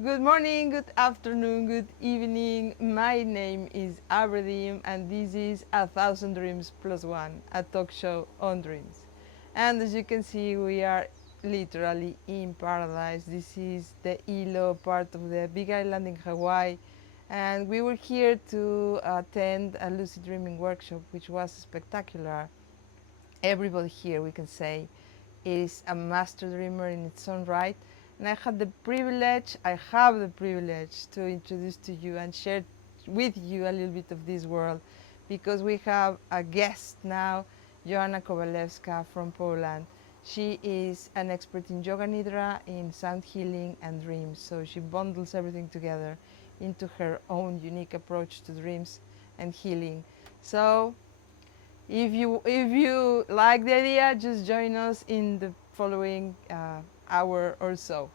Good morning, good afternoon, good evening. My name is Aberdeem, and this is A Thousand Dreams Plus One, a talk show on dreams. And as you can see, we are literally in paradise. This is the Ilo part of the Big Island in Hawaii, and we were here to attend a lucid dreaming workshop, which was spectacular. Everybody here, we can say, is a master dreamer in its own right. And I have the privilege to introduce to you and share with you a little bit of this world because we have a guest now, Joanna Kowalewska from Poland. She is an expert in Yoga Nidra, in sound healing and dreams. So she bundles everything together into her own unique approach to dreams and healing. So if you like the idea, just join us in the following hour or so.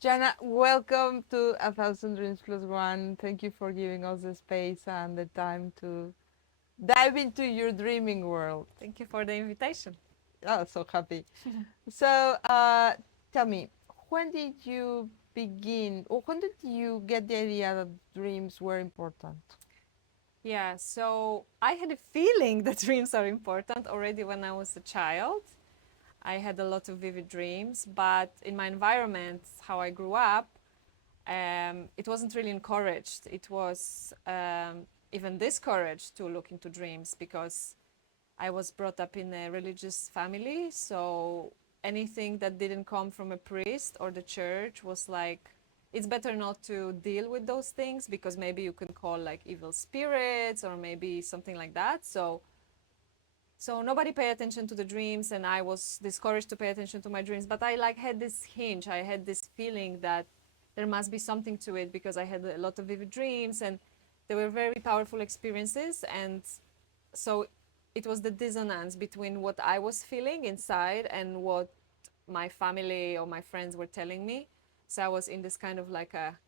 Jana, welcome to A Thousand Dreams Plus One. Thank you for giving us the space and the time to dive into your dreaming world. Thank you for the invitation. Oh, so happy. So, tell me, when did you begin, or when did you get the idea that dreams were important? Yeah, so I had a feeling that dreams are important already when I was a child. I had a lot of vivid dreams, but in my environment, how I grew up, it wasn't really encouraged. It was even discouraged to look into dreams because I was brought up in a religious family. So anything that didn't come from a priest or the church was like, it's better not to deal with those things because maybe you can call like evil spirits or maybe something like that. So nobody paid attention to the dreams, and I was discouraged to pay attention to my dreams. But I like had this hinge. I had this feeling that there must be something to it because I had a lot of vivid dreams and they were very powerful experiences. And so it was the dissonance between what I was feeling inside and what my family or my friends were telling me. So I was in this kind of like a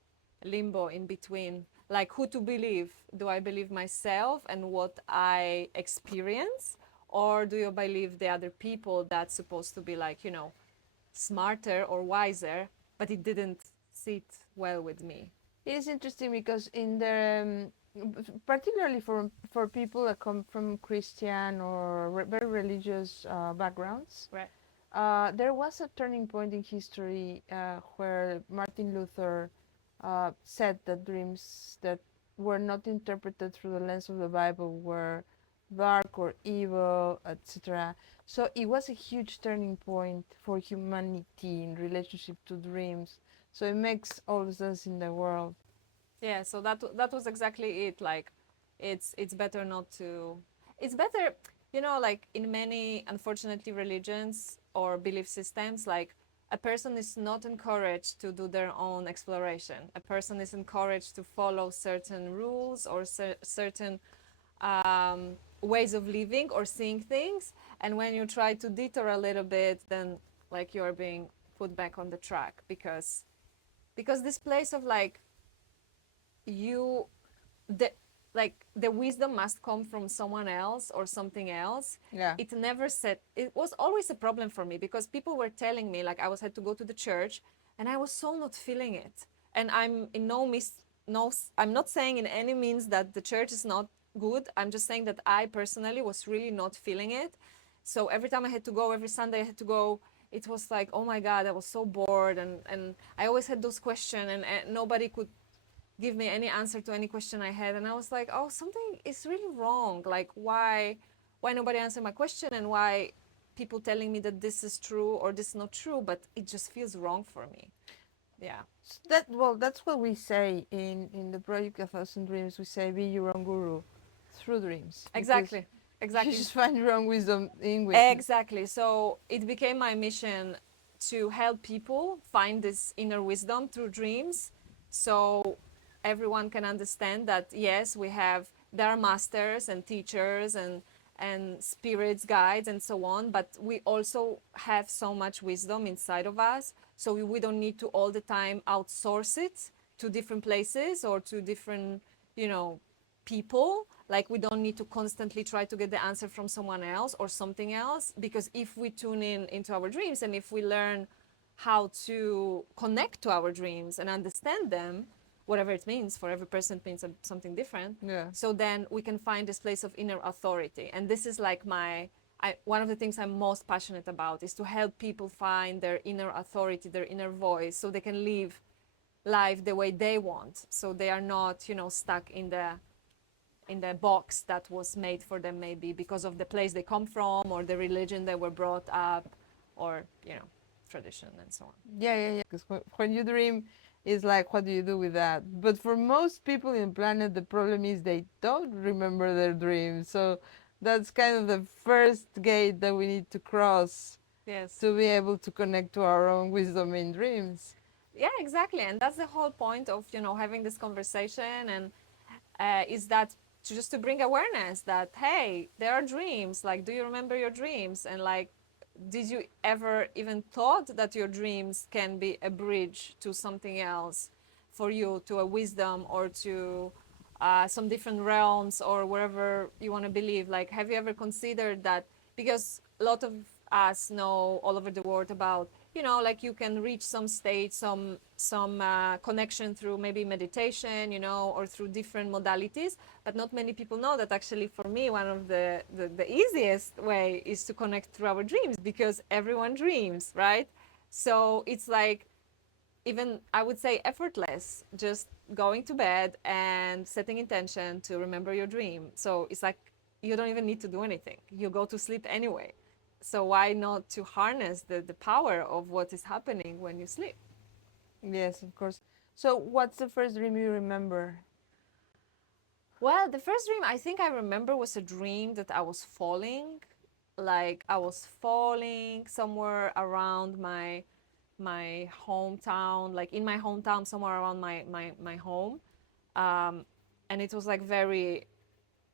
limbo in between, like who to believe. Do I believe myself and what I experience? Or do you believe the other people that's supposed to be like, smarter or wiser, but it didn't sit well with me? It is interesting because in the particularly for people that come from Christian or very religious backgrounds, Right. there was a turning point in history where Martin Luther said that dreams that were not interpreted through the lens of the Bible were dark or evil, etc. So it was a huge turning point for humanity in relationship to dreams. So it makes all the sense in the world. Yeah, so that was exactly it. Like, it's better not to. It's better, like in many unfortunately religions or belief systems, like a person is not encouraged to do their own exploration. A person is encouraged to follow certain rules or certain ways of living or seeing things. And when you try to detour a little bit, then like you're being put back on the track because this place of like you the like the wisdom must come from someone else or something else. Yeah. It never said. It was always a problem for me because people were telling me like I was had to go to the church and I was so not feeling it. And I'm in no I'm not saying in any means that the church is not good. I'm just saying that I personally was really not feeling it. So every time I had to go, every Sunday I had to go, it was like, oh my God, I was so bored. And I always had those questions, and nobody could give me any answer to any question I had. And I was like, oh, something is really wrong. Like, why nobody answered my question, and why people telling me that this is true or this is not true, but it just feels wrong for me. Yeah. That's what we say in the project A Thousand Dreams. We say be your own guru through dreams because Exactly. you Exactly. just find your own wisdom in Exactly. So it became my mission to help people find this inner wisdom through dreams. So everyone can understand that, yes, there are masters and teachers and spirits, guides, and so on, but we also have so much wisdom inside of us, so we don't need to all the time outsource it to different places or to different, people. Like, we don't need to constantly try to get the answer from someone else or something else, because if we tune in into our dreams, and if we learn how to connect to our dreams and understand them, whatever it means, for every person it means something different. Yeah. So then we can find this place of inner authority. And this is like one of the things I'm most passionate about, is to help people find their inner authority, their inner voice, so they can live life the way they want. So they are not, stuck in the box that was made for them, maybe because of the place they come from or the religion they were brought up, or tradition and so on. Yeah. Because when you dream, it's like, what do you do with that? But for most people in the planet, the problem is they don't remember their dreams. So that's kind of the first gate that we need to cross Yes. to be able to connect to our own wisdom in dreams. Yeah, exactly. And that's the whole point of having this conversation, and is that just to bring awareness that, hey, there are dreams. Like, do you remember your dreams? And like, did you ever even thought that your dreams can be a bridge to something else for you, to a wisdom, or to some different realms, or wherever you want to believe? Like, have you ever considered that? Because a lot of us know all over the world about, like, you can reach some state, some connection through maybe meditation, or through different modalities. But not many people know that actually, for me, one of the easiest way is to connect through our dreams, because everyone dreams, right? So it's like, even I would say effortless, just going to bed and setting intention to remember your dream. So it's like, you don't even need to do anything. You go to sleep anyway. So why not to harness the power of what is happening when you sleep? Yes, of course. So what's the first dream you remember? Well, the first dream I think I remember was a dream that I was falling. Like, I was falling somewhere around my hometown, like in my hometown, somewhere around my home. And it was like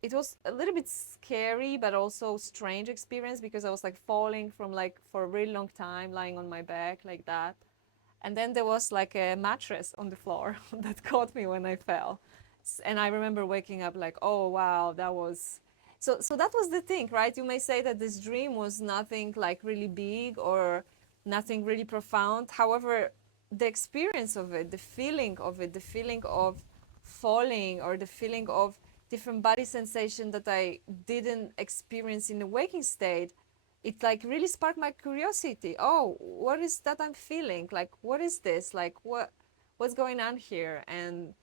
it was a little bit scary, but also strange experience, because I was like falling from, like, for a really long time, lying on my back like that. And then there was like a mattress on the floor that caught me when I fell. And I remember waking up like, oh wow, that was so that was the thing, right? You may say that this dream was nothing like really big or nothing really profound. However, the experience of it, the feeling of it, the feeling of falling, or the feeling of different body sensation that I didn't experience in the waking state, it like really sparked my curiosity. Oh, what is that I'm feeling? Like, what is this? Like, what's going on here? And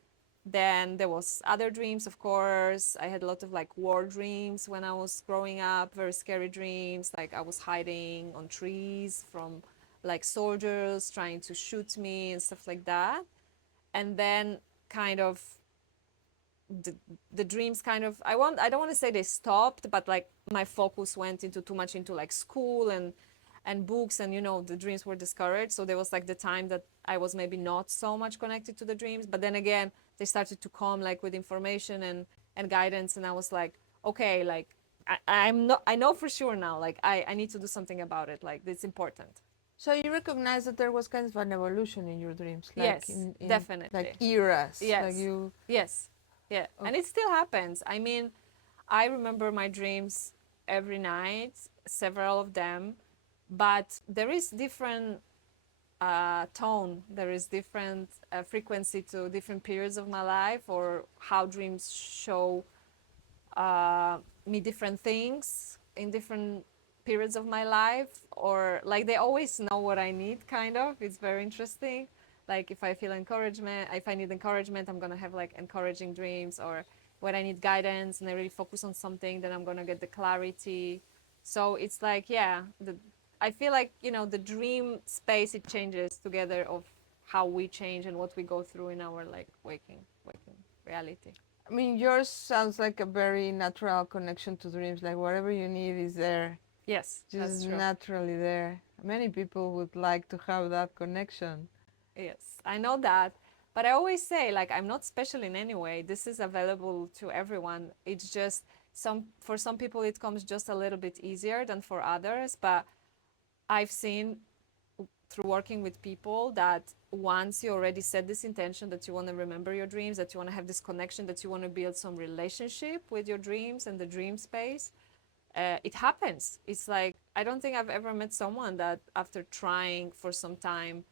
then there was other dreams, of course. I had a lot of like war dreams when I was growing up, very scary dreams. Like, I was hiding on trees from like soldiers trying to shoot me and stuff like that. And then kind of the dreams kind of, I don't want to say they stopped, but like my focus went into too much into like school and books, and the dreams were discouraged. So there was like the time that I was maybe not so much connected to the dreams, but then again they started to come like with information and guidance, and I was like, okay, like I know for sure now, like I need to do something about it, like it's important. So you recognize that there was kind of an evolution in your dreams, like Yes, definitely. like eras. Yes. Like you. Yes. Yeah. Okay. And it still happens. I mean, I remember my dreams every night, several of them, but there is different tone, there is different frequency to different periods of my life, or how dreams show me different things in different periods of my life, or like they always know what I need, kind of. It's very interesting. Like, if I feel encouragement, if I need encouragement, I'm gonna have like encouraging dreams, or when I need guidance and I really focus on something, then I'm gonna get the clarity. So it's like, yeah, I feel like, the dream space, it changes together of how we change and what we go through in our like waking reality. I mean, yours sounds like a very natural connection to dreams. Like whatever you need is there. Yes, Just that's true. naturally there. Many people would like to have that connection. Yes, I know that. But I always say, like, I'm not special in any way. This is available to everyone. It's just for some people it comes just a little bit easier than for others. But I've seen through working with people that once you already set this intention that you want to remember your dreams, that you want to have this connection, that you want to build some relationship with your dreams and the dream space, it happens. It's like, I don't think I've ever met someone that after trying for some time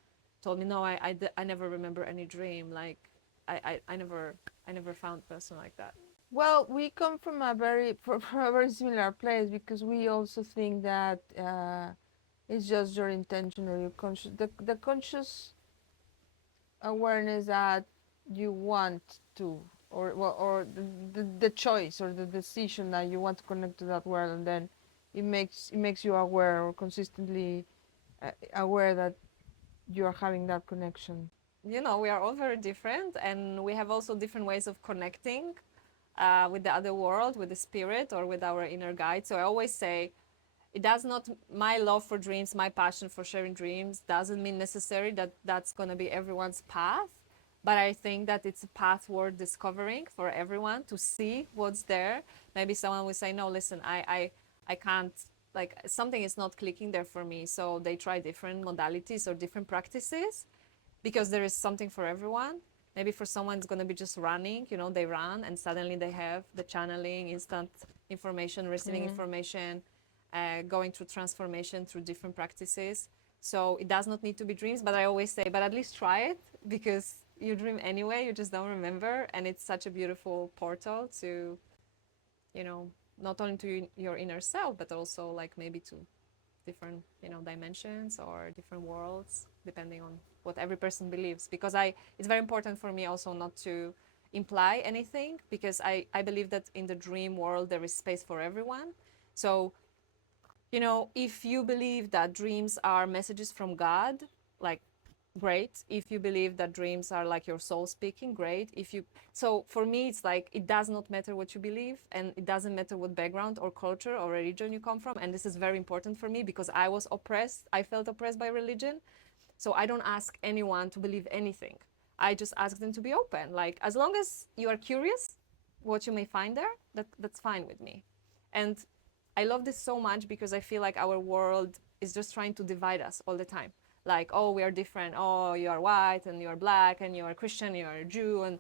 told me, no, I never remember any dream. Like, I never found a person like that. Well, we come from a from a very similar place, because we also think that it's just your intention or your conscious, the conscious awareness that you want to, or well, or the choice or the decision that you want to connect to that world, and then it makes you aware, or consistently aware that you are having that connection. You know, we are all very different, and we have also different ways of connecting with the other world, with the spirit, or with our inner guide. So I always say, it does not, my love for dreams, my passion for sharing dreams doesn't mean necessarily that that's going to be everyone's path. But I think that it's a path worth discovering for everyone to see what's there. Maybe someone will say, no, listen, I can't, like, something is not clicking there for me. So they try different modalities or different practices, because there is something for everyone. Maybe for someone it's going to be just running, you know, they run and suddenly they have the channeling, instant information, receiving information, going through transformation through different practices. So it does not need to be dreams, but I always say, but at least try it, because you dream anyway, you just don't remember. And it's such a beautiful portal to, you know, not only to your inner self, but also like maybe to different, you know, dimensions or different worlds, depending on what every person believes. Because it's very important for me also not to imply anything, because I believe that in the dream world there is space for everyone. So, you know, if you believe that dreams are messages from God, like, great. If you believe that dreams are like your soul speaking, great. So for me, it's like, it does not matter what you believe, and it doesn't matter what background or culture or religion you come from. And this is very important for me, because I was oppressed. I felt oppressed by religion. So I don't ask anyone to believe anything. I just ask them to be open. Like, as long as you are curious what you may find there, that's fine with me. And I love this so much, because I feel like our world is just trying to divide us all the time. Like, oh, we are different. Oh, you are white and you are black and you are Christian, you are a Jew. And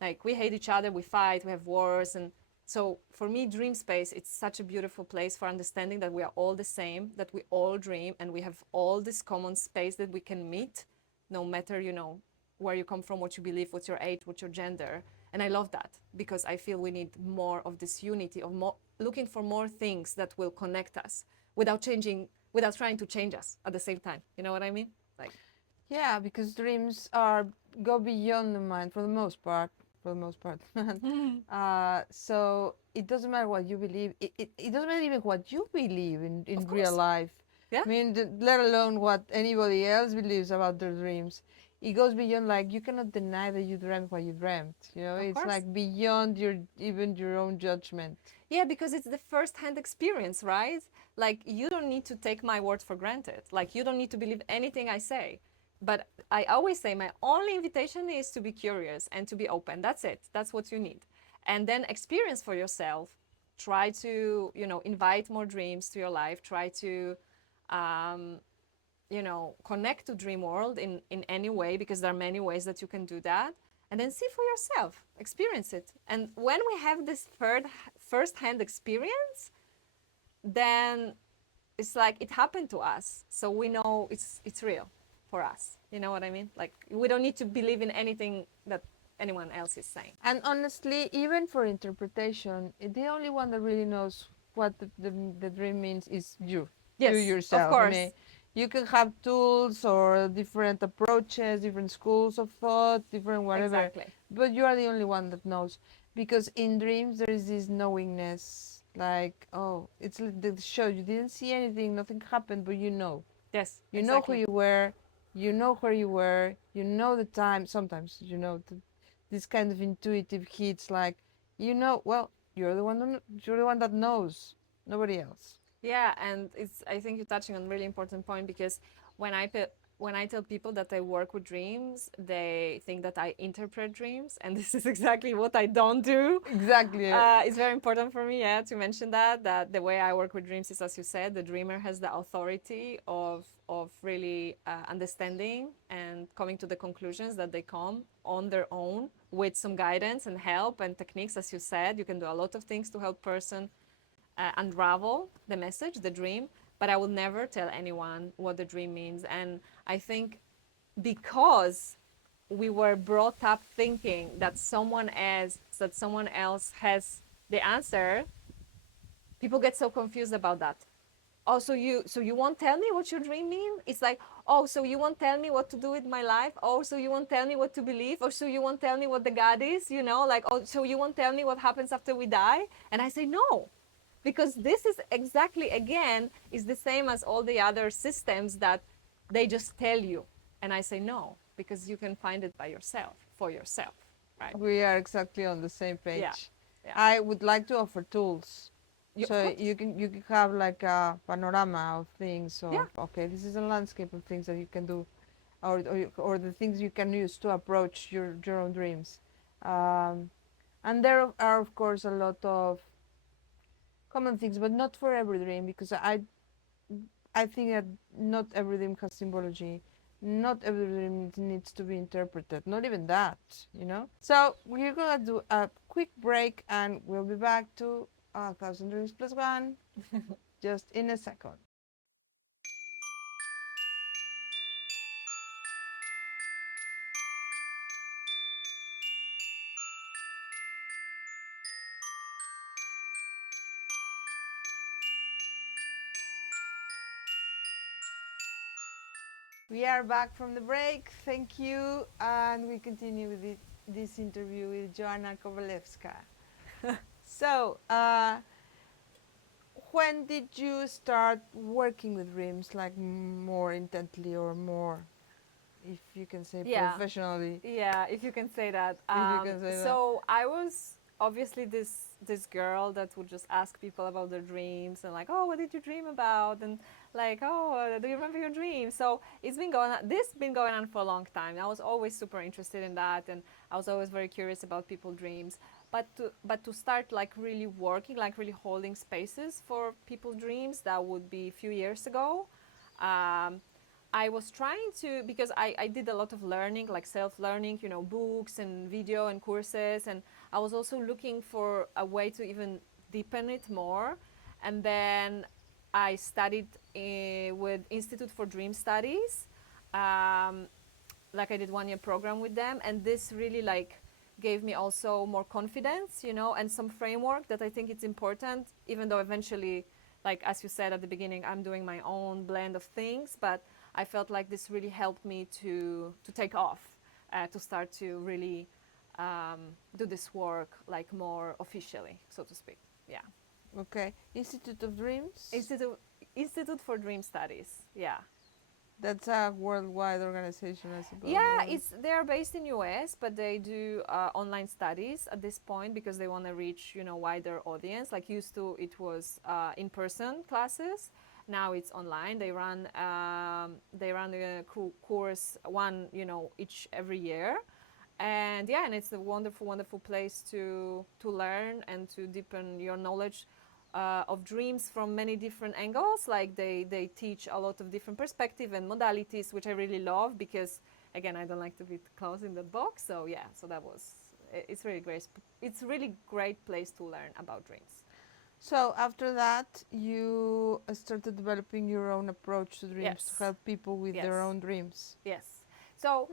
like, we hate each other, we fight, we have wars. And so for me, dream space, it's such a beautiful place for understanding that we are all the same, that we all dream, and we have all this common space that we can meet, no matter, you know, where you come from, what you believe, what's your age, what's your gender. And I love that, because I feel we need more of this unity, of more, looking for more things that will connect us without trying to change us at the same time. You know what I mean? Like, Yeah, because dreams go beyond the mind for the most part. For the most part. So it doesn't matter what you believe. It doesn't matter even what you believe in real life. Yeah. I mean, let alone what anybody else believes about their dreams. It goes beyond, like, you cannot deny that you dreamt what you dreamt. You know, Of it's course. like beyond even your own judgment. Yeah, because it's the first-hand experience, right? Like, you don't need to take my word for granted. Like, you don't need to believe anything I say. But I always say my only invitation is to be curious and to be open. That's it. That's what you need. And then experience for yourself. Try to, you know, invite more dreams to your life. Try to, you know, connect to dream world in any way, because there are many ways that you can do that. And then see for yourself, experience it. And when we have this first-hand experience, then it's like it happened to us. So we know it's real for us. You know what I mean? Like, we don't need to believe in anything that anyone else is saying. And honestly, even for interpretation, the only one that really knows what the dream means is you. You Yes, of yourself. I course. mean, you can have tools or different approaches, different schools of thought, different whatever, Exactly. but you are the only one that knows. Because in dreams, there is this knowingness, like, oh, it's like the show. You didn't see anything, nothing happened, but you know. Yes, You know who exactly. you were, you know where you were, you know the time. Sometimes, you know, this kind of intuitive hits, like, you know, well, you're the one that knows, nobody else. Yeah, and I think you're touching on a really important point, because when when I tell people that I work with dreams, they think that I interpret dreams, and this is exactly what I don't do. Exactly. It's very important for me, yeah, to mention that the way I work with dreams is, as you said, the dreamer has the authority of really understanding and coming to the conclusions that they come on their own with some guidance and help and techniques. As you said, you can do a lot of things to help person unravel the message, the dream, but I will never tell anyone what the dream means. And I think because we were brought up thinking that someone else has the answer, people get so confused about that. Oh, so you won't tell me what your dream means? It's like, oh, so you won't tell me what to do with my life? Oh, so you won't tell me what to believe? Or so you won't tell me what the God is, like, oh, so you won't tell me what happens after we die? And I say, no, because this is exactly, again, is the same as all the other systems that they just tell you. And I say, no, because you can find it by yourself, for yourself, right? We are exactly on the same page. Yeah. Yeah. I would like to offer tools. Of So course. you can have like a panorama of things of, Yeah. okay, this is a landscape of things that you can do, or the things you can use to approach your own dreams. And there are of course a lot of common things, but not for every dream, because I think that not every dream has symbology. Not every dream needs to be interpreted. Not even that, you know. So we're gonna do a quick break, and we'll be back to 1,000 Dreams Plus One just in a second. We are back from the break. Thank you, and we continue with this interview with Joanna Kowalewska. So, when did you start working with dreams, like more intently or more, if you can say, Yeah. professionally? Yeah, if you can say that. You can say that. So I was obviously this girl that would just ask people about their dreams and like, oh, what did you dream about? And like, oh, do you remember your dreams? So it's been going on. This been going on for a long time. I was always super interested in that, and I was always very curious about people's dreams. But to start like really working, like really holding spaces for people's dreams, that would be a few years ago. I was trying to, because I did a lot of learning, like self-learning, books and video and courses, and I was also looking for a way to even deepen it more. And then I studied with Institute for Dream Studies, like I did 1 year program with them, and this really like gave me also more confidence, and some framework that I think it's important, even though eventually, like as you said at the beginning, I'm doing my own blend of things, but I felt like this really helped me to take off, to start to really do this work like more officially, so to speak. Yeah. Okay. Institute of Dreams? Institute for Dream Studies. Yeah. That's a worldwide organization, I suppose. Yeah, they're based in US, but they do online studies at this point because they want to reach wider audience. Like used to, it was in-person classes. Now it's online. They run a course one each every year, and yeah, and it's a wonderful place to learn and to deepen your knowledge of dreams from many different angles. Like they teach a lot of different perspectives and modalities, which I really love because, again, I don't like to be closed in the box. So yeah, so it's really great. It's really great place to learn about dreams. So after that, you started developing your own approach to dreams, Yes. to help people with their own dreams. Yes. So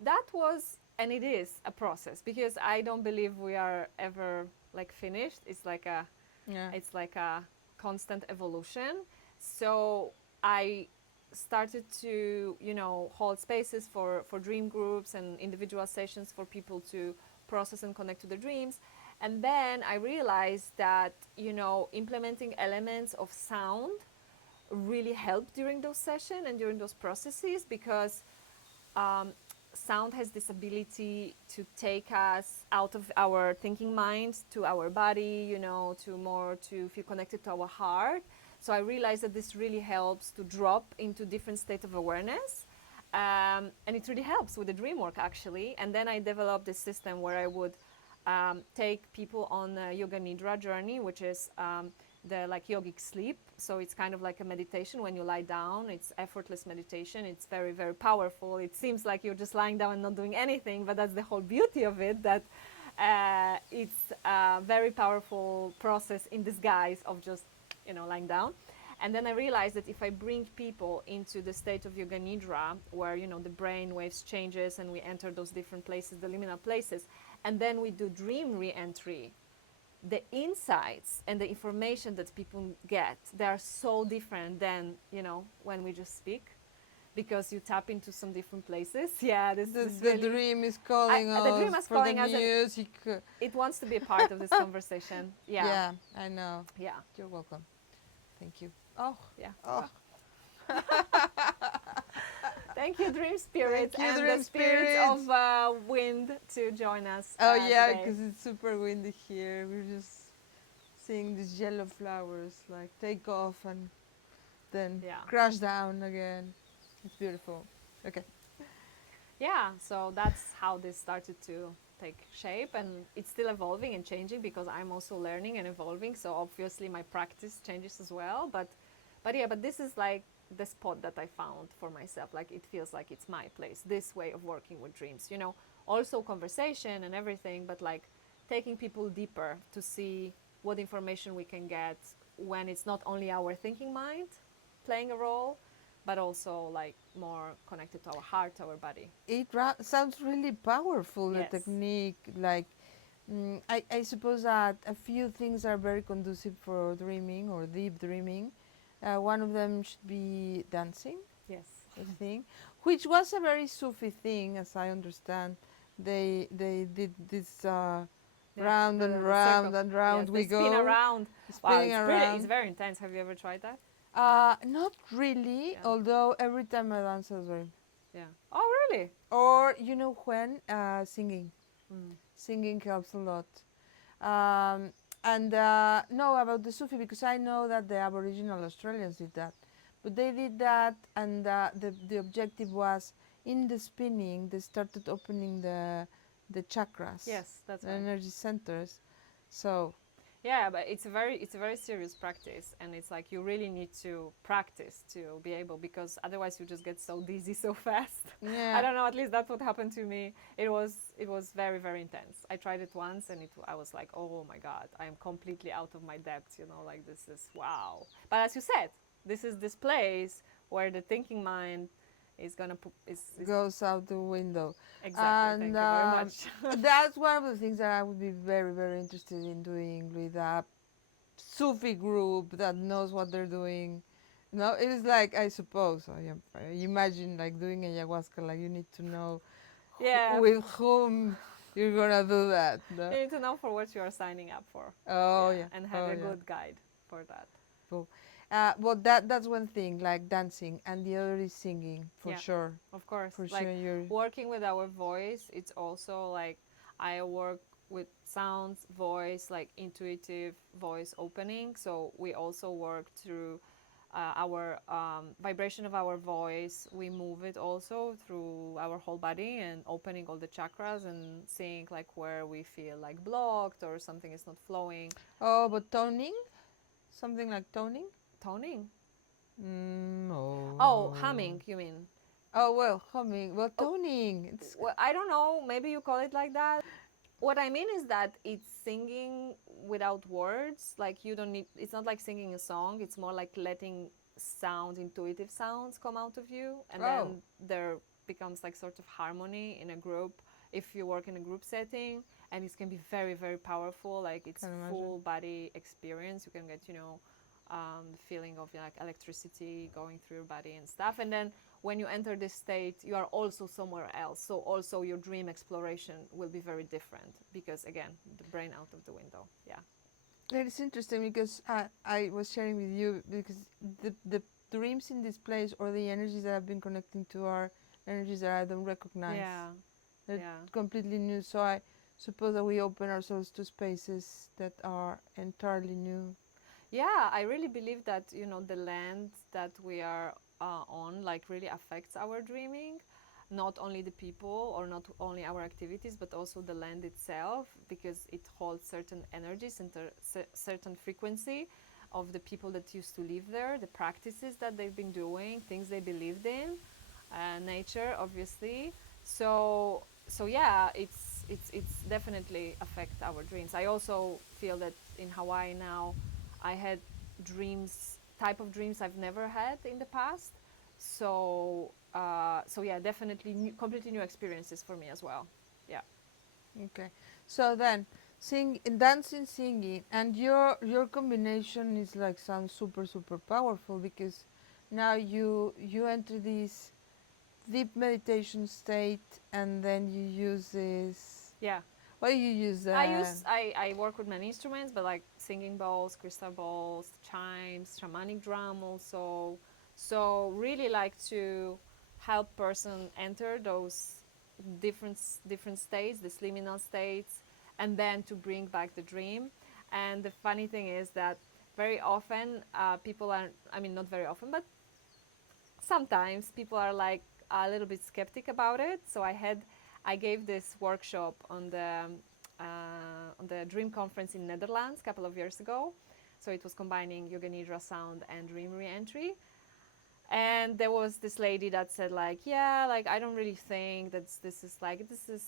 that was, and it is a process, because I don't believe we are ever like finished. It's like a constant evolution. So I started to, hold spaces for dream groups and individual sessions for people to process and connect to their dreams. And then I realized that, implementing elements of sound really helped during those sessions and during those processes, because sound has this ability to take us out of our thinking minds to our body, to feel connected to our heart. So I realized that this really helps to drop into different state of awareness. And it really helps with the dream work actually. And then I developed this system where I would take people on a Yoga Nidra journey, which is the like yogic sleep. So it's kind of like a meditation when you lie down. It's effortless meditation. It's very, very powerful. It seems like you're just lying down and not doing anything, but that's the whole beauty of it, that it's a very powerful process in disguise of just, lying down. And then I realized that if I bring people into the state of Yoga Nidra, where, the brain waves changes and we enter those different places, the liminal places, and then we do dream re-entry, the insights and the information that people get, they are so different than, when we just speak, because you tap into some different places. Yeah, The really, dream is calling us the dream is for calling the us, and music. it wants to be a part of this conversation. Yeah. Yeah, I know. Yeah. You're welcome. Thank you. Oh, Yeah. oh. Thank you, Dream Spirits, Thank you, and Dream the spirits Spirits. of wind to join us. Oh yeah, today. because it's super windy here. We're just seeing these yellow flowers like take off and then Yeah. crash down again. It's beautiful. Okay. Yeah, so that's how this started to take shape, and it's still evolving and changing because I'm also learning and evolving. So obviously my practice changes as well. But this is like the spot that I found for myself. Like it feels like it's my place. This way of working with dreams, also conversation and everything, but like taking people deeper to see what information we can get when it's not only our thinking mind playing a role, but also like more connected to our heart, our body. It sounds really powerful, Yes. the technique. Like, I suppose that a few things are very conducive for dreaming or deep dreaming. One of them should be dancing, Yes. I think, which was a very Sufi thing, as I understand. They did this round the and round circle. and round Yes, we they spin go, around. Wow, spinning it's around. it's very intense. Have you ever tried that? Not really, Yeah. although every time I dance I dream. Yeah. Oh, really? Or when singing. Mm. Singing helps a lot. And no, about the Sufi, because I know that the Aboriginal Australians did that. But they did that, and the objective was in the spinning, they started opening the chakras, Yes, that's the right. energy centers. So Yeah, but it's a very serious practice, and it's like you really need to practice to be able, because otherwise you just get so dizzy so fast. yeah, I don't know. At least that's what happened to me. It was very, very intense. I tried it once, and I was like, oh my god, I am completely out of my depth. Like this is wow. But as you said, this is this place where the thinking mind is gonna is goes out the window. exactly. And Thank you very much. that's one of the things that I would be very, very interested in doing with a Sufi group that knows what they're doing. No, it is like, I suppose, I imagine like doing ayahuasca, like you need to know Yeah. with whom you're gonna do that. No? You need to know for what you are signing up for. Oh yeah, And have oh, a yeah. good guide for that. Cool. Well, that's one thing, like dancing, and the other is singing, for Yeah. sure. Of course. For Like sure, you're working with our voice, it's also like I work with sounds, voice, like intuitive voice opening. So we also work through our vibration of our voice. We move it also through our whole body and opening all the chakras and seeing like where we feel like blocked or something is not flowing. Oh, but toning, something like toning. Toning. No. Oh, humming, you mean? Oh well, humming. Well, toning. It's Well, I don't know. Maybe you call it like that. What I mean is that it's singing without words. Like you don't need. It's not like singing a song. It's more like letting sound, intuitive sounds, come out of you, and then there becomes like sort of harmony in a group. If you work in a group setting, and it can be very, very powerful. Like it's Can imagine. full body experience. You can get, the feeling of like electricity going through your body and stuff, and then when you enter this state, you are also somewhere else. So also your dream exploration will be very different because, again, the brain out of the window. Yeah. It's interesting because I was sharing with you because the dreams in this place or the energies that I've been connecting to are energies that I don't recognize. Yeah. They're Yeah. completely new. So I suppose that we open ourselves to spaces that are entirely new. Yeah, I really believe that, you know, the land that we are on, like, really affects our dreaming. Not only the people or not only our activities, but also the land itself, because it holds certain energies and certain frequency of the people that used to live there, the practices that they've been doing, things they believed in, nature, obviously. So yeah, it's definitely affect our dreams. I also feel that in Hawaii now, I had dreams, type of dreams I've never had in the past. So yeah, definitely completely new experiences for me as well. Yeah. Okay. So then, dancing, singing, and your combination is like sounds super super powerful because now you enter this deep meditation state and then you use this. Yeah. What do you use? I work with many instruments, but like singing bowls, crystal balls, chimes, shamanic drum also. So really like to help person enter those different states, the liminal states, and then to bring back the dream. And the funny thing is that very often people are, I mean, not very often, but sometimes people are like a little bit skeptic about it. So I gave this workshop on the Dream Conference in Netherlands a couple of years ago. So it was combining Yoga Nidra sound and dream reentry. And there was this lady that said like, yeah, like I don't really think that this is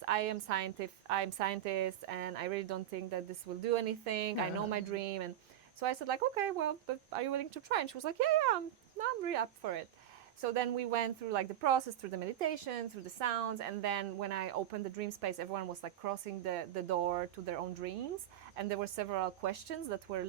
I'm scientist and I really don't think that this will do anything. I know my dream. And so I said like, okay, well, but are you willing to try? And she was like, yeah, I'm really up for it. So then we went through like the process, through the meditation, through the sounds, and then when I opened the dream space, everyone was like crossing the door to their own dreams, and there were several questions that were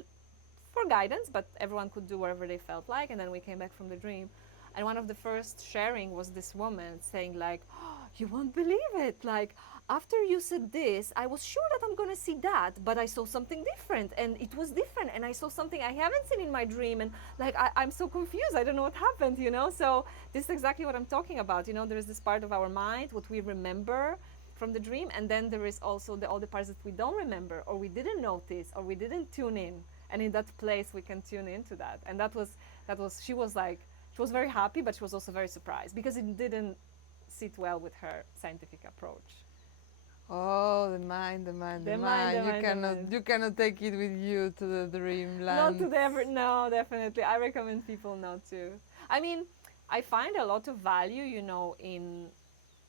for guidance, but everyone could do whatever they felt like. And then we came back from the dream, and one of the first sharing was this woman saying like, oh, you won't believe it, like after you said this, I was sure that I'm gonna see that, but I saw something different, and it was different, and I saw something I haven't seen in my dream, and like I'm so confused, I don't know what happened, you know. So this is exactly what I'm talking about, you know. There is this part of our mind, what we remember from the dream, and then there is also all the parts that we don't remember, or we didn't notice, or we didn't tune in, and in that place we can tune into that. And that was she was like, she was very happy, but she was also very surprised because it didn't sit well with her scientific approach. Oh, the mind, the mind, the The mind, the mind. You mind, the cannot mind. you cannot take it with you to the Not dreamland. to the ever, no, definitely. I recommend people not to. I mean, I find a lot of value, you know, in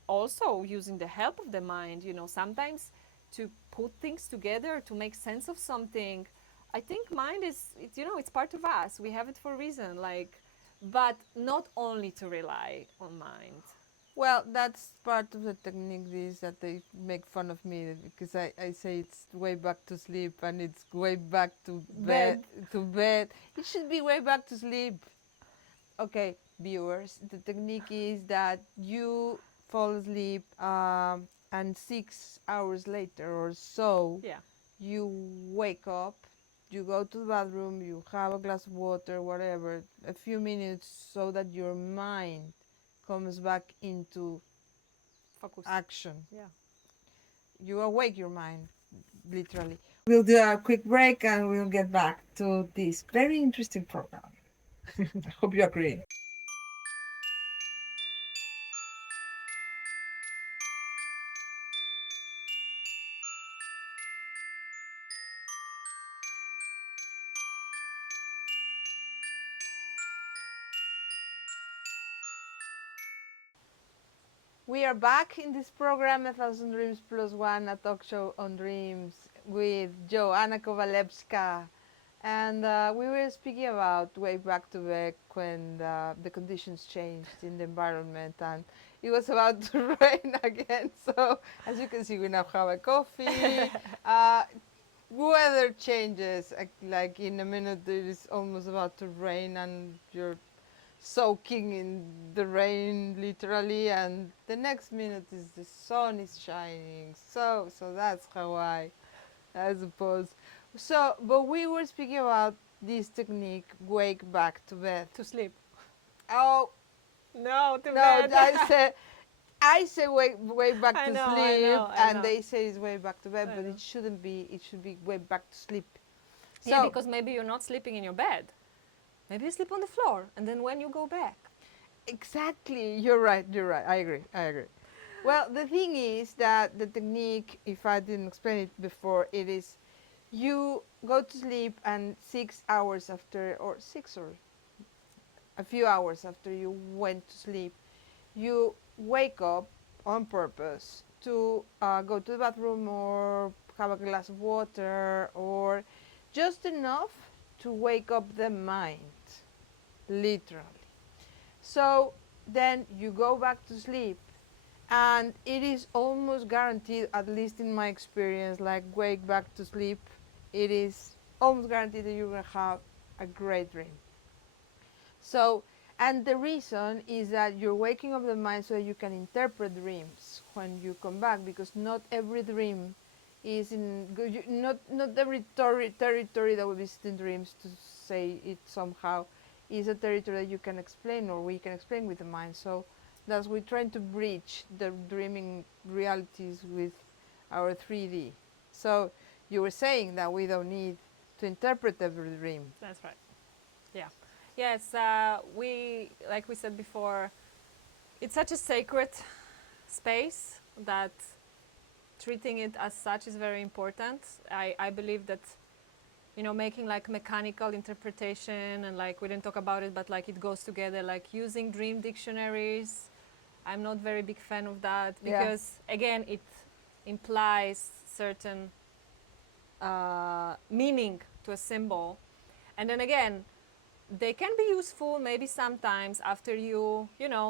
also using the help of the mind, you know, sometimes to put things together, to make sense of something. I think mind is, you know, it's part of us. We have it for a reason, like, but not only to rely on mind. Well, that's part of the technique is that they make fun of me because I say it's way back to sleep and it's way back to bed Bed. to bed. It should be way back to sleep. Okay, viewers, the technique is that you fall asleep and 6 hours later or so Yeah. you wake up, you go to the bathroom, you have a glass of water, whatever, a few minutes so that your mind comes back into Focus. action. Yeah. You awake your mind, literally. We'll do a quick break and we'll get back to this very interesting program. I hope you agree. We are back in this program, A Thousand Dreams Plus One, a talk show on dreams with Joanna Kowalewska. And we were speaking about way back to back when the conditions changed in the environment and it was about to rain again. So, as you can see, we now have a coffee. uh, Weather changes, like in a minute, it is almost about to rain and you're soaking in the rain literally, and the next minute is the sun is shining. So that's Hawaii, I suppose. So but we were speaking about this technique, wake back to bed. To sleep. Oh No, to no, bed. I say way back I to know, I sleep, know, I and know. they say it's way back to bed, I but know. it shouldn't be. It should be way back to sleep. Yeah, because maybe you're not sleeping in your bed. Maybe you sleep on the floor, and then when you go back. Exactly, you're right, I agree. Well, the thing is that the technique, if I didn't explain it before, it is you go to sleep and 6 hours after, or 6 or a few hours after you went to sleep, you wake up on purpose to go to the bathroom or have a glass of water or just enough to wake up the mind, literally. So then you go back to sleep, and it is almost guaranteed, at least in my experience, like wake back to sleep, it is almost guaranteed that you're going to have a great dream. So, and the reason is that you're waking up the mind so that you can interpret dreams when you come back, because not every dream is in not every territory that we visit in dreams, to say it somehow, is a territory that you can explain or we can explain with the mind. So that's we're trying to bridge the dreaming realities with our 3D. So you were saying that we don't need to interpret every dream. That's right. Yeah. Yes, like we said before, it's such a sacred space that treating it as such is very important. I believe that, making like mechanical interpretation and like we didn't talk about it, but like it goes together, like using dream dictionaries. I'm not very big fan of that because again, it implies certain meaning to a symbol. And then again, they can be useful maybe sometimes after you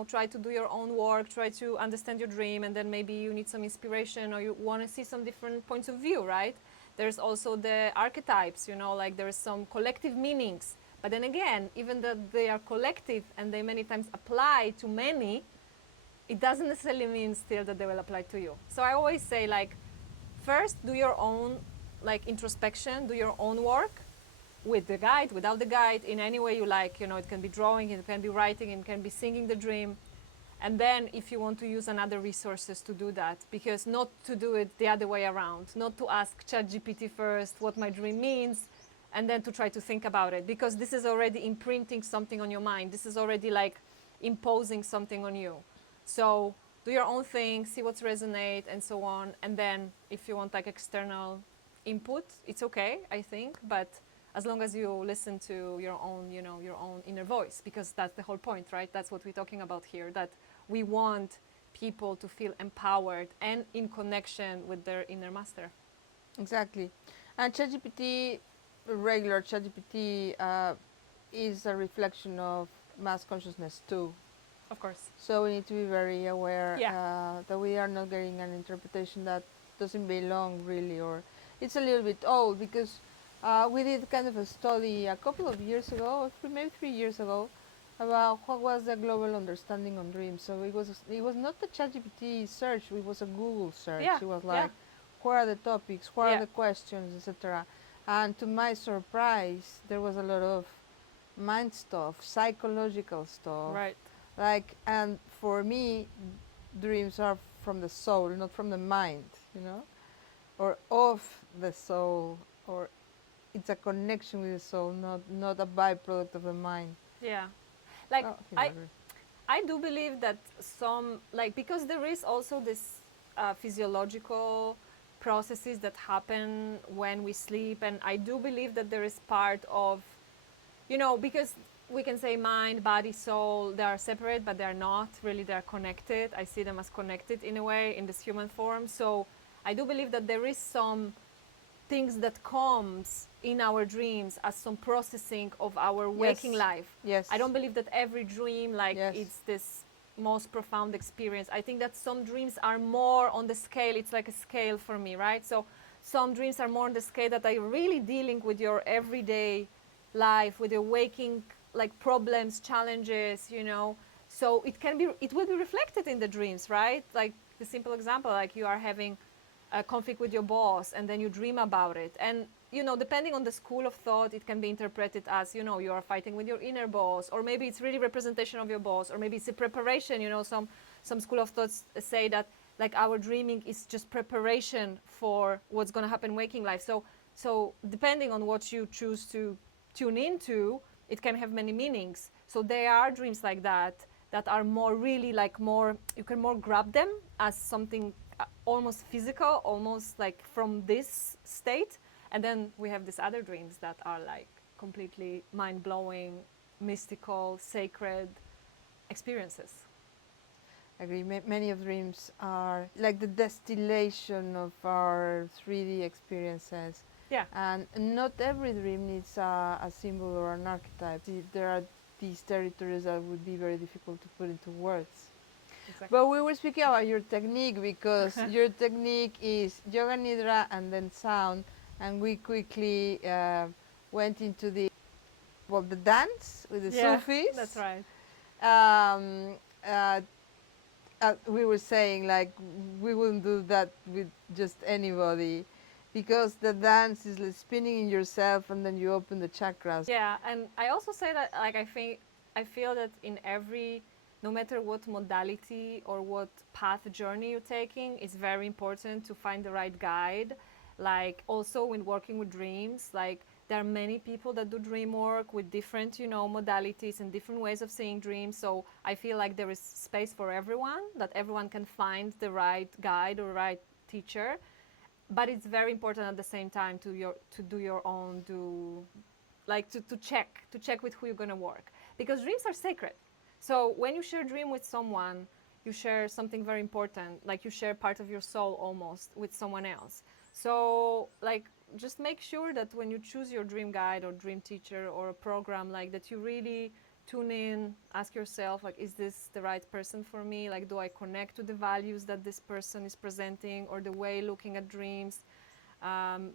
try to do your own work, try to understand your dream, and then maybe you need some inspiration or you want to see some different points of view, right? There's also the archetypes, like there's some collective meanings. But then again, even though they are collective and they many times apply to many, it doesn't necessarily mean still that they will apply to you. So I always say, like, first do your own like introspection, do your own work, with the guide, without the guide, in any way you like. It can be drawing, it can be writing, it can be singing the dream. And then if you want to use another resources to do that, because not to do it the other way around, not to ask ChatGPT first what my dream means, and then to try to think about it, because this is already imprinting something on your mind. This is already like imposing something on you. So do your own thing, see what's resonate and so on. And then if you want like external input, it's okay, I think, but as long as you listen to your own, your own inner voice, because that's the whole point, right? That's what we're talking about here, that we want people to feel empowered and in connection with their inner master. Exactly. And ChatGPT, regular ChatGPT, is a reflection of mass consciousness too. Of course. So we need to be very aware Yeah. that we are not getting an interpretation that doesn't belong really, or it's a little bit old, because we did kind of a study a couple of years ago, maybe 3 years ago, about what was the global understanding on dreams. So it was not the ChatGPT search, it was a Google search. Yeah. It was like, what are the topics, what are the questions, etc. And to my surprise, there was a lot of mind stuff, psychological stuff. Right. Like, and for me, dreams are from the soul, not from the mind, or of the soul, or it's a connection with the soul, not a byproduct of the mind. Yeah. Like, I I do believe that some, like, because there is also this physiological processes that happen when we sleep, and I do believe that there is part of, because we can say mind, body, soul, they are separate, but they're not really, they're connected. I see them as connected in a way in this human form. So I do believe that there is some things that comes in our dreams as some processing of our waking life. Yes. I don't believe that every dream Yes. it's this most profound experience. I think that some dreams are more on the scale. It's like a scale for me, right? So some dreams are more on the scale that are really dealing with your everyday life, with your waking like problems, challenges, So it will be reflected in the dreams, right? Like the simple example, like you are having a conflict with your boss and then you dream about it. And, depending on the school of thought, it can be interpreted as, you are fighting with your inner boss, or maybe it's really representation of your boss, or maybe it's a preparation. Some school of thoughts say that like our dreaming is just preparation for what's going to happen in waking life. So So depending on what you choose to tune into, it can have many meanings. So there are dreams like that are more really like more, you can more grab them as something almost physical, almost like from this state. And then we have these other dreams that are like completely mind-blowing, mystical, sacred experiences. I agree. Many of dreams are like the distillation of our 3D experiences. Yeah. And not every dream needs a symbol or an archetype. There are these territories that would be very difficult to put into words. Exactly. But we were speaking about your technique because your technique is Yoga Nidra and then sound, and we quickly went into the dance with the Sufis. That's right. Um, uh, we were saying like we wouldn't do that with just anybody because the dance is like spinning in yourself and then you open the chakras. Yeah, and I also say that like I feel that in every, no matter what modality or what path journey you're taking, it's very important to find the right guide. Like also when working with dreams, like there are many people that do dream work with different, modalities and different ways of seeing dreams. So I feel like there is space for everyone, that everyone can find the right guide or right teacher. But it's very important at the same time to do your own, to check with who you're going to work, because dreams are sacred. So when you share a dream with someone, you share something very important, like you share part of your soul almost with someone else. So like just make sure that when you choose your dream guide or dream teacher or a program, like that you really tune in, ask yourself, like, is this the right person for me? Like, do I connect to the values that this person is presenting or the way looking at dreams?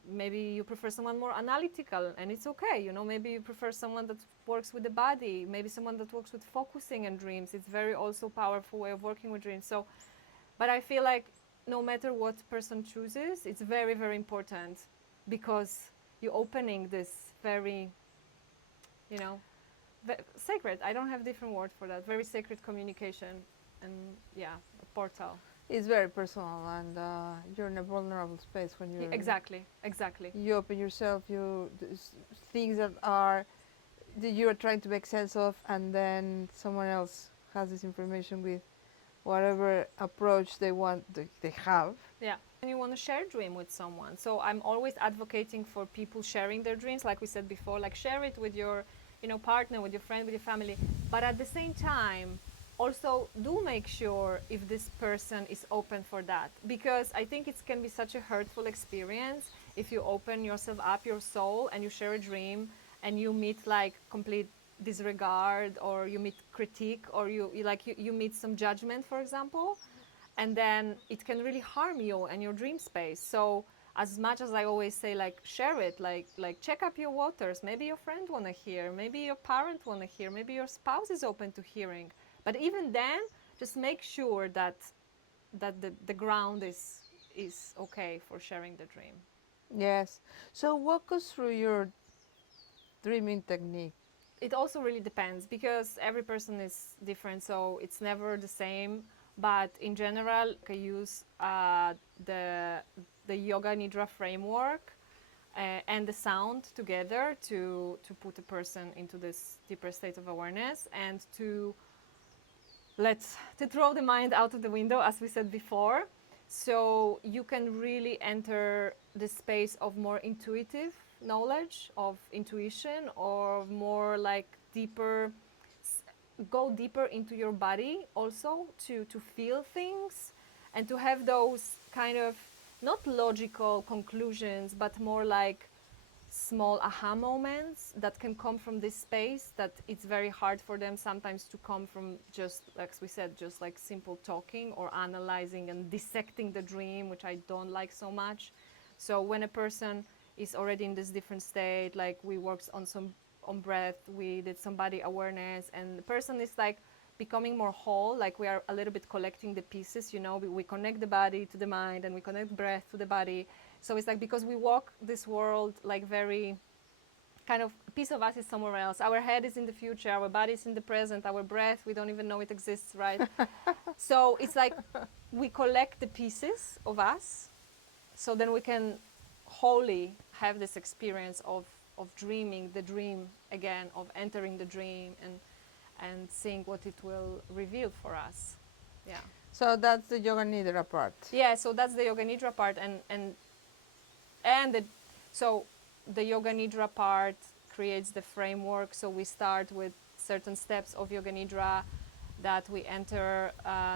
Maybe you prefer someone more analytical, and it's okay. Maybe you prefer someone that works with the body, maybe someone that works with focusing and dreams. It's very also powerful way of working with dreams. So, but I feel like no matter what person chooses, it's very, very important, because you're opening this very, sacred. I don't have different word for that. Very sacred communication, and yeah, a portal. It's very personal, and you're in a vulnerable space when you're Exactly. You open yourself. Things that you are trying to make sense of, and then someone else has this information with whatever approach they have. Yeah. And you want to share a dream with someone. So I'm always advocating for people sharing their dreams, like we said before, like share it with your, partner, with your friend, with your family. But at the same time, also do make sure if this person is open for that, because I think it can be such a hurtful experience if you open yourself up, your soul, and you share a dream and you meet like complete disregard, or you meet critique, or you meet some judgment, for example, and then it can really harm you and your dream space. So as much as I always say, like, share it, like check up your waters. Maybe your friend want to hear, maybe your parent want to hear, maybe your spouse is open to hearing. But even then, just make sure that the ground is okay for sharing the dream. Yes. So walk us through your dreaming technique. It also really depends, because every person is different, so it's never the same. But in general, I use the Yoga Nidra framework and the sound together to put a person into this deeper state of awareness, and to throw the mind out of the window, as we said before. So you can really enter the space of more intuitive knowledge, of intuition, or more like go deeper into your body also to feel things, and to have those kind of not logical conclusions, but more like small aha moments that can come from this space, that it's very hard for them sometimes to come from, just like we said, just like simple talking or analyzing and dissecting the dream, which I don't like so much. So when a person is already in this different state, like we worked on breath, we did some body awareness, and the person is like becoming more whole, like we are a little bit collecting the pieces, we connect the body to the mind, and we connect breath to the body. So it's like, because we walk this world like very kind of, a piece of us is somewhere else. Our head is in the future, our body is in the present, our breath, we don't even know it exists, right? So it's like we collect the pieces of us, so then we can wholly have this experience of dreaming the dream again, of entering the dream and seeing what it will reveal for us. Yeah. So that's the Yoga Nidra part. Yeah, so that's the Yoga Nidra part, and so the Yoga Nidra part creates the framework. So we start with certain steps of Yoga Nidra that we enter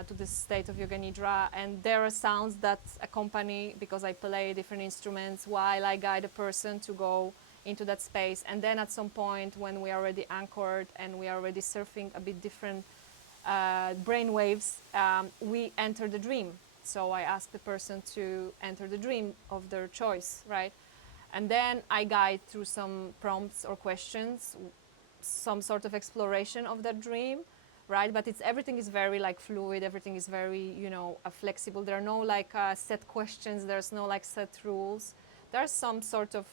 to the state of Yoga Nidra, and there are sounds that accompany, because I play different instruments while I guide a person to go into that space. And then at some point when we are already anchored and we are already surfing a bit different brain waves, we enter the dream. So I ask the person to enter the dream of their choice, right? And then I guide through some prompts or questions, some sort of exploration of that dream, right? But everything is very like fluid, everything is very, flexible. There are no like set questions, there's no like set rules. There are some sort of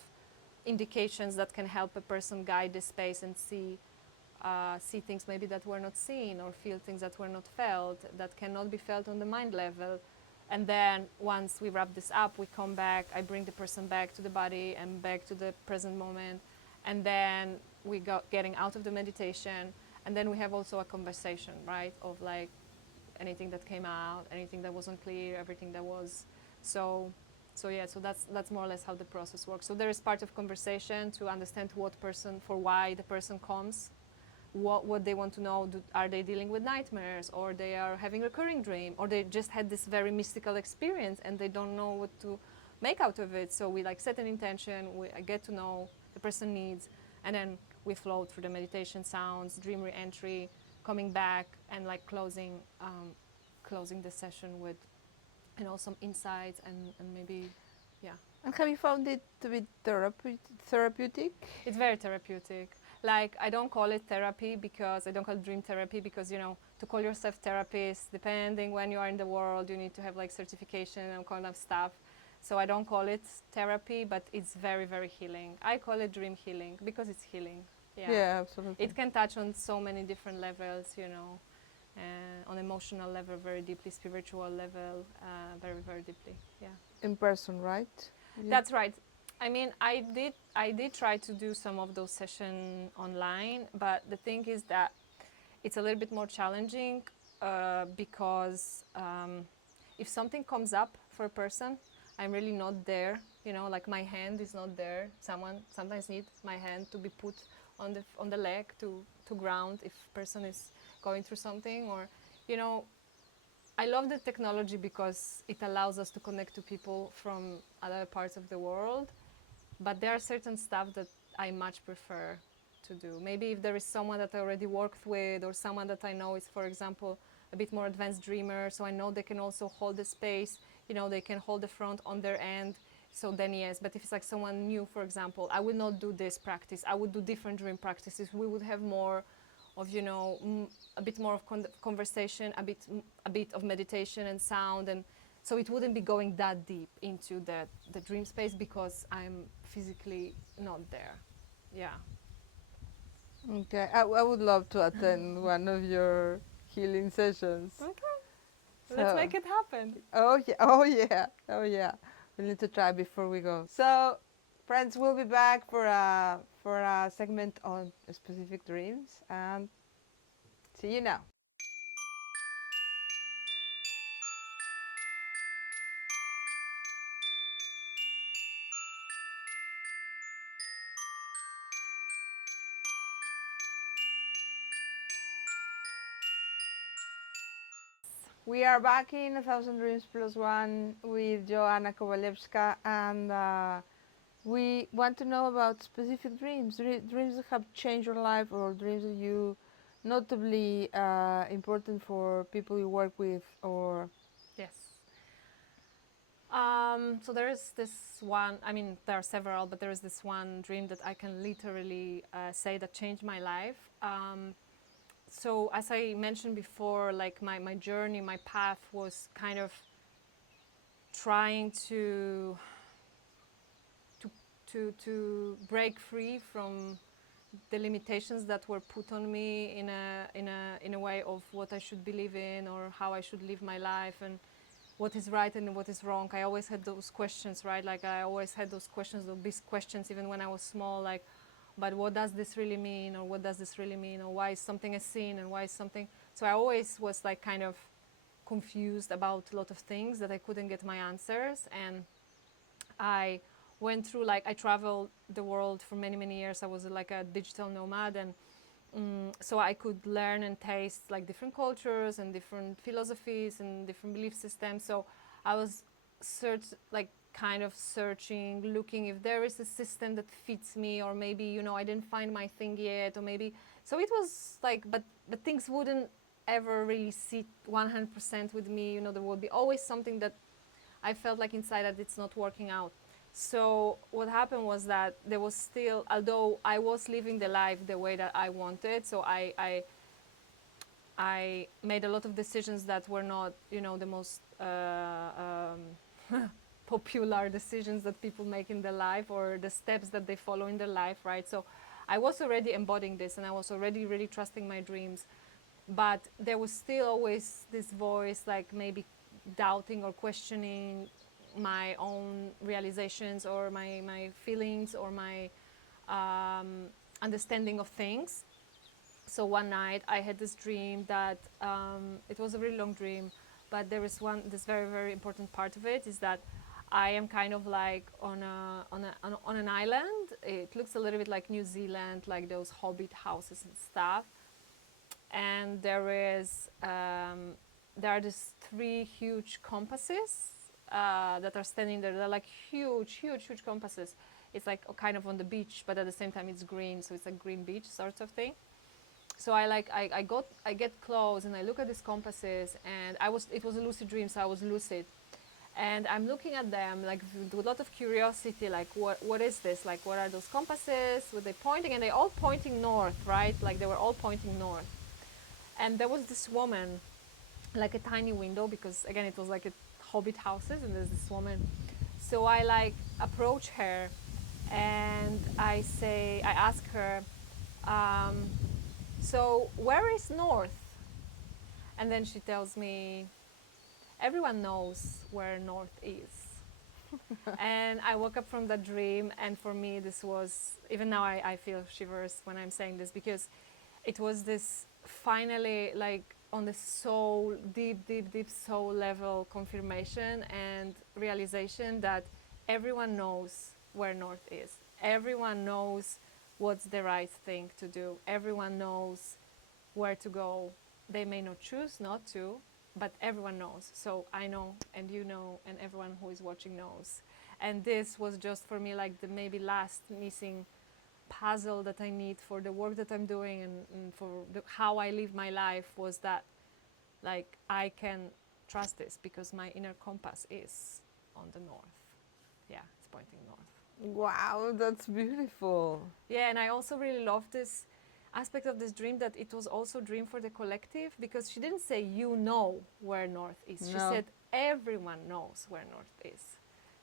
indications that can help a person guide the space and see things maybe that were not seen, or feel things that were not felt, that cannot be felt on the mind level. And then once we wrap this up, we come back, I bring the person back to the body and back to the present moment. And then we go getting out of the meditation. And then we have also a conversation, right? Of like anything that came out, anything that wasn't clear, everything that was. So that's more or less how the process works. So there is part of conversation to understand for why the person comes, what they want to know. Are they dealing with nightmares, or they are having recurring dream, or they just had this very mystical experience and they don't know what to make out of it. So we like set an intention, I get to know the person needs, and then we flow through the meditation sounds, dream re-entry, coming back, and like closing the session with some insights and maybe, yeah. And have you found it to be therapeutic? It's very therapeutic. Like, I don't call it therapy because I don't call it dream therapy because, to call yourself therapist, depending when you are in the world, you need to have like certification and kind of stuff. So I don't call it therapy, but it's very, very healing. I call it dream healing because it's healing. Yeah, absolutely. It can touch on so many different levels, on emotional level, very deeply, spiritual level, very, very deeply. Yeah. In person, right? Yeah. That's right. I mean, I did try to do some of those sessions online, but the thing is that it's a little bit more challenging because if something comes up for a person, I'm really not there. Like my hand is not there. Someone sometimes needs my hand to be put on the leg to ground if person is going through something, or I love the technology because it allows us to connect to people from other parts of the world, but there are certain stuff that I much prefer to do. Maybe if there is someone that I already worked with, or someone that I know is, for example, a bit more advanced dreamer, so I know they can also hold the space, they can hold the front on their end, so then yes. But if it's like someone new, for example, I would not do this practice. I would do different dream practices. We would have more of, a bit more of conversation, a bit of meditation and sound, and so it wouldn't be going that deep into the dream space because I'm physically not there. Yeah. Okay, I would love to attend one of your healing sessions. Okay. Let's make it happen. Oh yeah, oh yeah, oh yeah. We need to try before we go. So, friends, we'll be back for a segment on specific dreams, and see you now. We are back in 1,000 Dreams Plus One with Joanna Kowalewska, and we want to know about specific dreams, dreams that have changed your life, or dreams that you notably important for people you work with, or Yes. So there is this one, I mean, there are several, but there is this one dream that I can literally say that changed my life. So as I mentioned before, like my journey, my path was kind of trying to break free from the limitations that were put on me in a way of what I should believe in or how I should live my life. And what is right and what is wrong. I always had those questions, right? Like I always had those questions, those big questions, even when I was small, like, but what does this really mean? Or what does this really mean? Or why is something a sin and why is something? So I always was like kind of confused about a lot of things that I couldn't get my answers. And I went through, like, I traveled the world for many, many years. I was like a digital nomad, and so I could learn and taste like different cultures and different philosophies and different belief systems. So I was like kind of searching, looking if there is a system that fits me, or maybe, you know, I didn't find my thing yet, or maybe, so it was like, but things wouldn't ever really sit 100% with me. You know, there would be always something that I felt like inside that it's not working out. So what happened was that there was still, although I was living the life the way that I wanted, so I made a lot of decisions that were not, you know, the most popular decisions that people make in their life, or the steps that they follow in their life, right? So I was already embodying this, and I was already really trusting my dreams, but there was still always this voice, like maybe doubting or questioning my own realizations, or my feelings, or my understanding of things. So one night I had this dream that it was a really long dream, but there is this very, very important part of it is that I am kind of like on an island. It looks a little bit like New Zealand, like those hobbit houses and stuff. And there are these three huge compasses that are standing there. They're like huge, huge, huge compasses. It's like kind of on the beach, but at the same time it's green, so it's a green beach sort of thing. So I get close and I look at these compasses, and it was a lucid dream, so I was lucid, and I'm looking at them like with a lot of curiosity, like what is this? Like, what are those compasses? Were they pointing? And they all pointing north, right? Like they were all pointing north. And there was this woman, like a tiny window, because again it was like a hobbit houses, and there's this woman. So I like approach her, and I ask her, so where is north? And then she tells me, everyone knows where north is. And I woke up from that dream, and for me this was, even now I feel shivers when I'm saying this, because it was this finally, like, on the soul, deep, deep, deep soul level confirmation and realization that everyone knows where north is. Everyone knows what's the right thing to do. Everyone knows where to go. They may not choose not to, but everyone knows. So I know, and you know, and everyone who is watching knows. And this was just for me like the maybe last missing puzzle that I need for the work that I'm doing, and for how I live my life, was that, like, I can trust this because my inner compass is on the north. Yeah, it's pointing north. Wow, that's beautiful. Yeah, and I also really love this aspect of this dream, that it was also a dream for the collective, because she didn't say you know where north is. She No. said everyone knows where north is.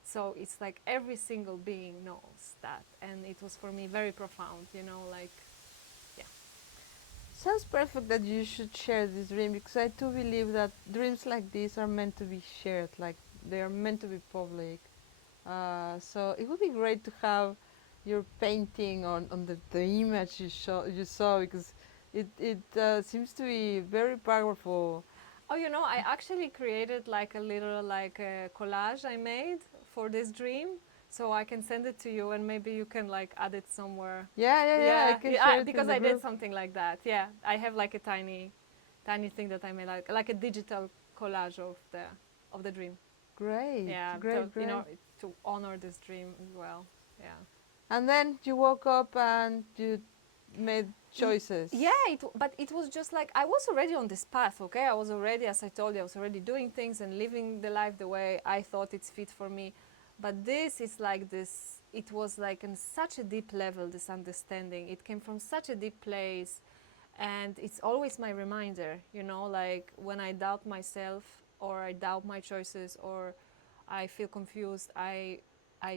So it's like every single being knows that, and it was for me very profound, you know, like, yeah. Sounds perfect that you should share this dream, because I too believe that dreams like this are meant to be shared, like they are meant to be public. So it would be great to have your painting on the image you saw, because it seems to be very powerful. Oh, you know, I actually created like a little like a collage I made for this dream, so I can send it to you, and maybe you can like add it somewhere. Yeah, I can share it in Because the I did group. something like that. Yeah, I have like a tiny thing that I made, like a digital collage of the dream. Great, Yeah, so, great, you great. know, to honor this dream as well. Yeah. And then you woke up and you made choices. Yeah, but it was just like I was already on this path, okay? I was already, as I told you, I was already doing things and living the life the way I thought it's fit for me. But this is like this, it was like in such a deep level, this understanding. It came from such a deep place. And it's always my reminder, you know, like when I doubt myself, or I doubt my choices, or I feel confused, I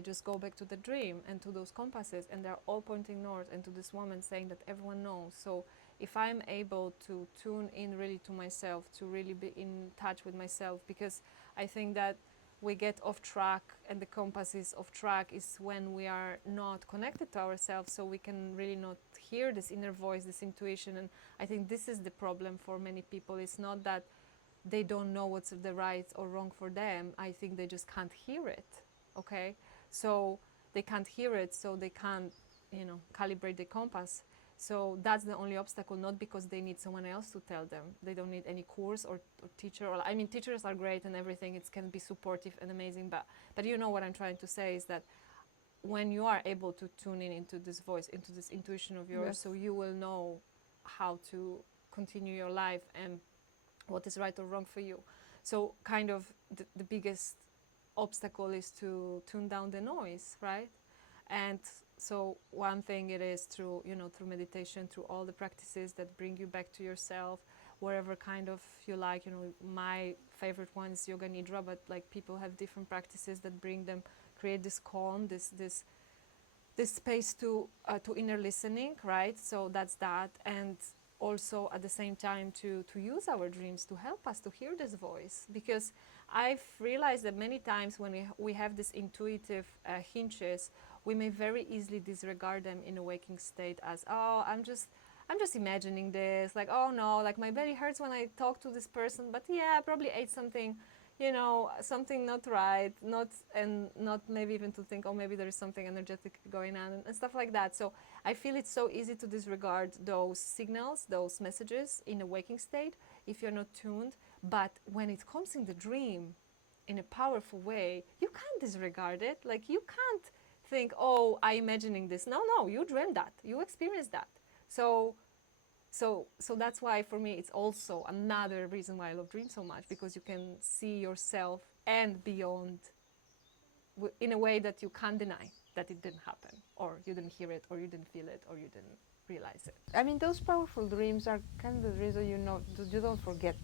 just go back to the dream and to those compasses, and they're all pointing north, and to this woman saying that everyone knows. So if I'm able to tune in really to myself, to really be in touch with myself, because I think that we get off track, and the compass is off track is when we are not connected to ourselves, so we can really not hear this inner voice, this intuition. And I think this is the problem for many people. It's not that they don't know what's the right or wrong for them. I think they just can't hear it. Okay, so they can't hear it, so they can't, calibrate the compass. So that's the only obstacle, not because they need someone else to tell them. They don't need any course or teacher. Or, I mean, teachers are great and everything. It can be supportive and amazing. But you know what I'm trying to say is that when you are able to tune in into this voice, into this intuition of yours, Yes. so you will know how to continue your life and what is right or wrong for you. So kind of the biggest obstacle is to tune down the noise, right? And so one thing it is through, through meditation, through all the practices that bring you back to yourself, wherever kind of you like. My favorite one is Yoga Nidra, but like people have different practices that bring them, create this calm, this space to inner listening, right? So that's that. And also at the same time to use our dreams to help us to hear this voice, because I've realized that many times when we have this intuitive hinges, we may very easily disregard them in a waking state as, oh, I'm just imagining this, like, oh no, like my belly hurts when I talk to this person, but yeah, I probably ate something, something not right, not maybe even to think, oh, maybe there is something energetic going on and stuff like that. So I feel it's so easy to disregard those signals, those messages in a waking state if you're not tuned. But when it comes in the dream in a powerful way, you can't disregard it. Like, you can't think, oh, I'm imagining this. No, you dreamed that, you experienced that. So that's why for me it's also another reason why I love dreams so much, because you can see yourself and beyond in a way that you can't deny that it didn't happen, or you didn't hear it, or you didn't feel it, or you didn't realize it. I mean, those powerful dreams are kind of the dreams that you don't forget.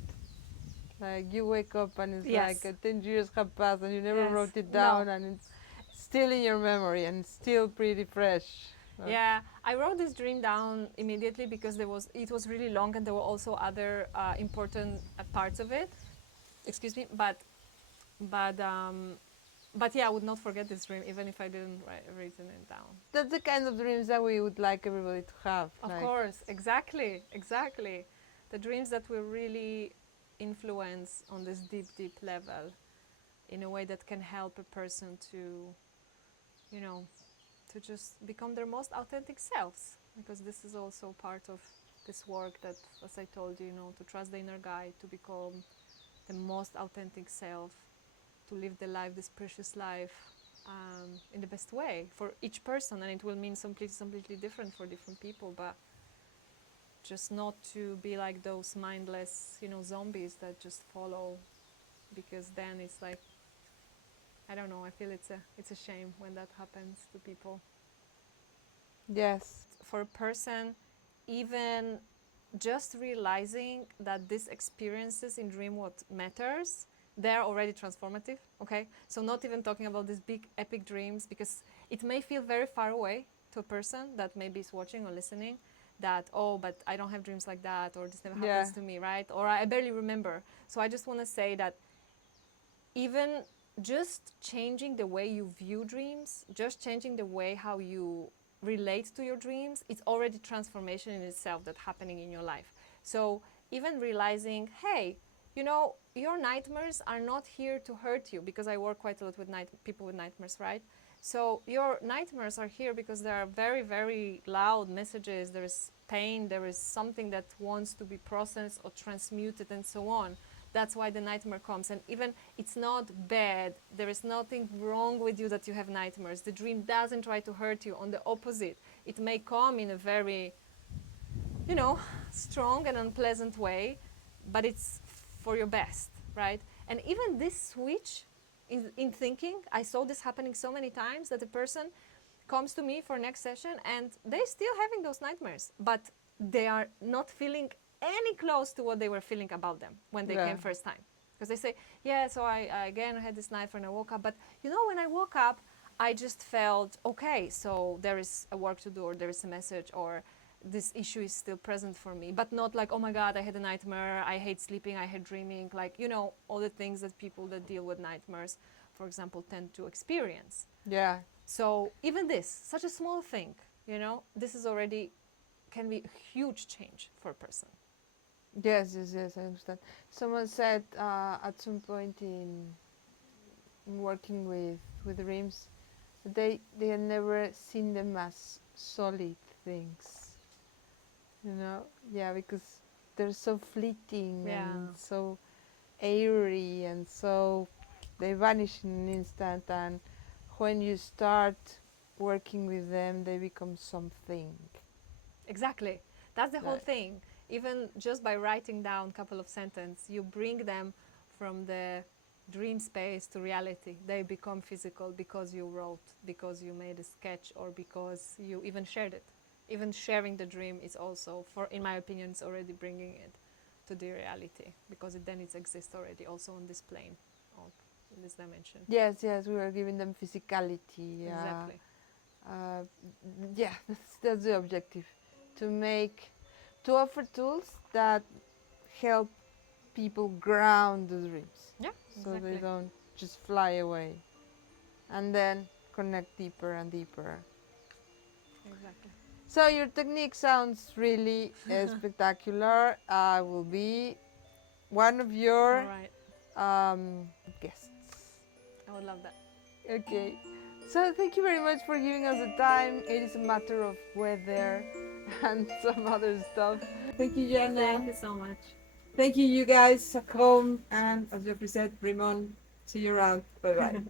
Like, you wake up and it's Yes. like 10 years have passed and you never Yes. wrote it No. down, and it's still in your memory and still pretty fresh. Yeah, I wrote this dream down immediately because it was really long, and there were also other important parts of it. Excuse me, but yeah, I would not forget this dream even if I didn't write it down. That's the kind of dreams that we would like everybody to have. Of like, course, exactly. The dreams that will really influence on this deep level in a way that can help a person to, to just become their most authentic selves. Because this is also part of this work that, as I told you, to trust the inner guide, to become the most authentic self, to live this precious life in the best way for each person. And it will mean completely different for different people, but just not to be like those mindless, zombies that just follow, because then it's like, I don't know, I feel it's a shame when that happens to people. yes. For a person, even just realizing that these experiences in dream what matters, they're already transformative. Okay, so not even talking about these big epic dreams, because it may feel very far away to a person that maybe is watching or listening, that, oh, but I don't have dreams like that, or this never happens to me, right? Or I barely remember. So I just want to say that even just changing the way you view dreams, just changing the way how you relate to your dreams, it's already transformation in itself that's happening in your life. So even realizing, hey, your nightmares are not here to hurt you, because I work quite a lot with people with nightmares, right? So your nightmares are here because there are very, very loud messages, there is pain, there is something that wants to be processed or transmuted and so on. That's why the nightmare comes. And even it's not bad, there is nothing wrong with you that you have nightmares. The dream doesn't try to hurt you. On the opposite, it may come in a very, strong and unpleasant way, but it's for your best, right? And even this switch in thinking, I saw this happening so many times, that the person comes to me for next session and they're still having those nightmares, but they are not feeling any close to what they were feeling about them when they came first time. Because they say, yeah, so I again had this nightmare and I woke up, but when I woke up, I just felt, okay, so there is a work to do, or there is a message, or this issue is still present for me, but not like, oh my God, I had a nightmare, I hate sleeping, I hate dreaming, like, you know, all the things that people that deal with nightmares, for example, tend to experience. Yeah. So even this, such a small thing, you know, this is already can be a huge change for a person. Yes, yes, yes, I understand. Someone said at some point in working with dreams, that they had never seen them as solid things. You know, yeah, because they're so fleeting Yeah, and so airy and so they vanish in an instant. And when you start working with them, they become something. exactly. That's the whole Like, thing. Even just by writing down a couple of sentences, you bring them from the dream space to reality. They become physical because you wrote, because you made a sketch, or because you even shared it. Even sharing the dream is also, for in my opinion, it's already bringing it to the reality, because then it exists already also on this plane, of this dimension. yes, yes, we are giving them physicality. Exactly. Yeah, that's the objective, to offer tools that help people ground the dreams, Yeah, so they exactly. don't just fly away, and then connect deeper and deeper. Exactly. So your technique sounds really spectacular. I will be one of All your right. guests. I would love that. Okay. So thank you very much for giving us the time. It is a matter of weather and some other stuff. Thank you, Joanna. Thank you so much. Thank you, you guys at home. And as Jeffrey said, Ramon, see you around. Bye bye.